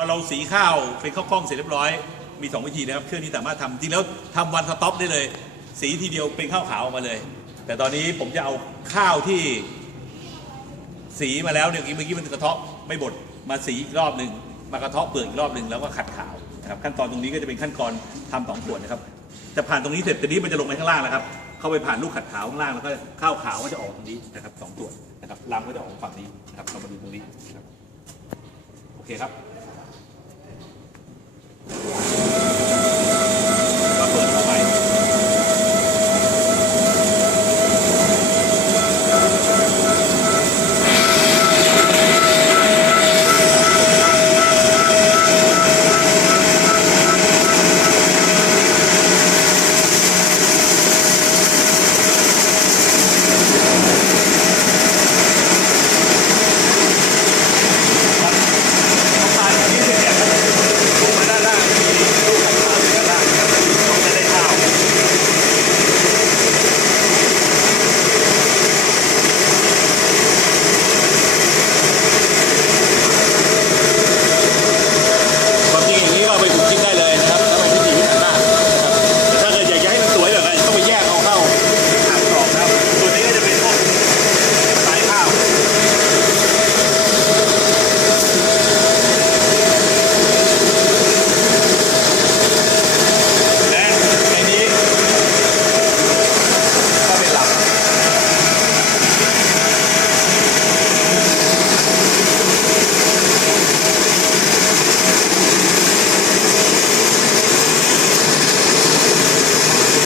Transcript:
พอเราสีข้าวเป็นข้าวกล้องเสร็จเรียบร้อยมีสองวิธีนะครับเครื่องนี้สามารถทำจริงแล้วทำวันสต็อปได้เลย สีทีเดียวเป็นข้าวขาวออกมาเลย แต่ตอนนี้ผมจะเอาข้าวที่สีมาแล้วเนี่ยเมื่อกี้มันกระเทาะไม่บดมาสีอีกรอบหนึ่งมากระเทาะเปลือกอีกรอบหนึ่งแล้วก็ขัดขาวนะครับขั้นตอนตรงนี้ก็จะเป็นขั้นตอนทำสองส่วนนะครับจะผ่านตรงนี้เสร็จตอนนี้มันจะลงไปข้างล่างแล้วครับเข้าไปผ่านลูกขัดขาวข้างล่างแล้วก็ข้าวขาวก็จะออกตรงนี้นะครับสองส่วนนะครับลำก็จะออกฝั่งนี้นะครับเรามาดูตรงนี้นะครับโอเคครับ